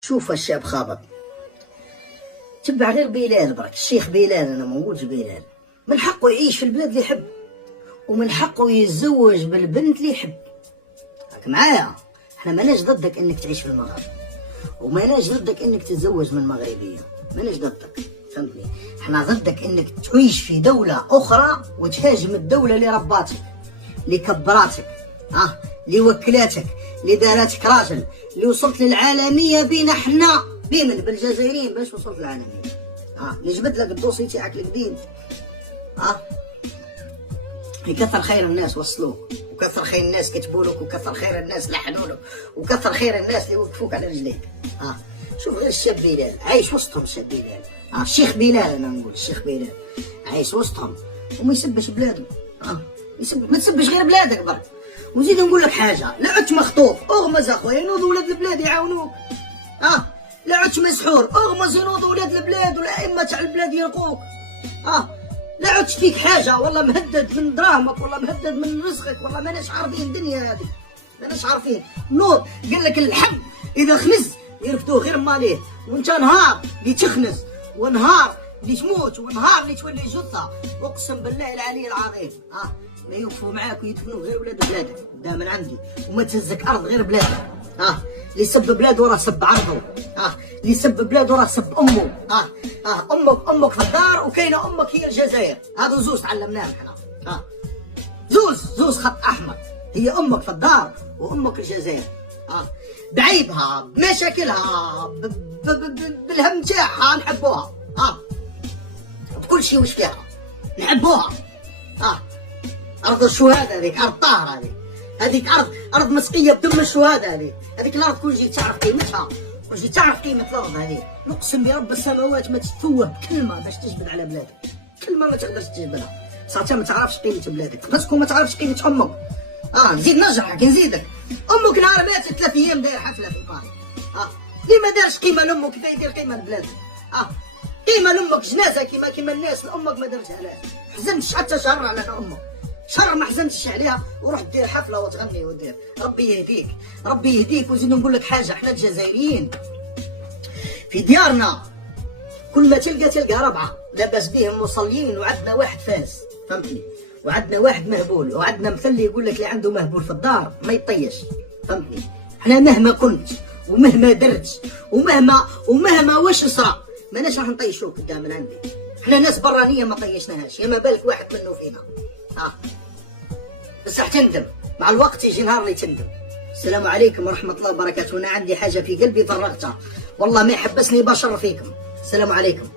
شوف الشاب خابط تبع غير بلال برك. الشيخ بلال، انا ما نقولش بلال، من حقه يعيش في البلاد اللي يحب، ومن حقه يتزوج بالبنت اللي يحب. راك معايا؟ احنا ماناش ضدك انك تعيش في المغرب، وماناش ضدك انك تتزوج من مغربيه، ماناش ضدك، فهمتني؟ احنا ضدك انك تعيش في دوله اخرى وتهاجم الدوله اللي رباتك، اللي كبراتك، اللي وكلاتك، اللي داراتك راجل، اللي وصلت للعالميه بينا حنا بمن بالجزائريين باش وصلت للعالميه. اللي جبت لك الدوسي تاعك القديم. يكثر خير الناس وصلوك، وكثر خير الناس كتبوا لك، وكثر خير الناس لحنوا لك، وكثر خير الناس اللي وقفوك على رجليك. شوف غير الشاب بلال عايش وسطهم. الشاب بلال، الشيخ بلال، انا نقول الشيخ بلال عايش وسطهم وما يسبش بلادهم. ما تسبش غير بلادك برك. وزيد نقول لك حاجه، لا عدت مخطوف اغمز اخويا، ينوض ولاد البلاد يعاونوك. لا عدت مسحور اغمز، ينوض ولاد البلاد والائمه تاع البلاد يلقوك. لا عدت فيك حاجه، والله مهدد من دراهمك، والله مهدد من رزقك، والله ماناش عارفين الدنيا هذه، ماناش عارفين. نوض قال لك الحق اذا خنز يرفدوه غير ماليه، وانت نهار اللي تخنز، ونهار اللي تموت، ونهار اللي تولي جثه، اقسم بالله العلي العظيم ما يوقفوا معاك ويدفنوا غير ولاد بلادك. دا من عندي، وما تهزك ارض غير بلادك. اللي سب بلاده راه سب عرضه، اللي سب بلاده راه سب امه. امك في الدار، وكاينه امك هي الجزائر. هذا زوز تعلمناهم احنا. زوز خط احمر، هي امك في الدار وامك الجزائر. بعيبها، بمشاكلها، بالهم تاعها نحبوها، بكل شيء وش فيها نحبوها. ارض الشهداء هذيك، ارض طاهره هذيك ارض مسقيه بدم الشهداء هذيك الارض. كون جيت تعرف قيمتها، كون جيت تعرف قيمه الارض هذيك، نقسم برب السماوات ما تتفوه بكلمه باش تجبد على بلادك، كلمه ما تقدرش تجبدها. صح ما تعرفش قيمه بلادك، بس كون ما تعرفش قيمه امك. نزيد نجرحك، نزيدك. امك نهار ماتت 3 ايام داير حفله في باريس. ليه ما دارش قيمه لامك كيف يدير قيمه لبلادك؟ قيمه لامك جنازه كيما الناس، لامك ما درتها لاش. حزنتش حتى شهر على امك، شهر ما حزنتش عليها، وروح دير حفله وتغني ودير. ربي يهديك، ربي يهديك. وزيد نقول لك حاجه، احنا الجزائريين في ديارنا كل ما تلقى 4 لاباس بهم مصليين، وعندنا واحد فاس، فهمتني؟ وعندنا واحد مهبول، وعندنا مثل اللي يقول لك اللي عنده مهبول في الدار ما يطيش، فهمتني؟ احنا مهما كنت ومهما درت ومهما واش صرا ماناش راح نطيشوك قدام من عندي. احنا ناس برانيه ما طيشناهاش، يا ما بالك واحد منه فينا. بس راح تندم مع الوقت، يجي نهار اللي تندم. السلام عليكم ورحمه الله وبركاته. انا عندي حاجه في قلبي فرغتها، والله ما يحبسني بشر فيكم. السلام عليكم.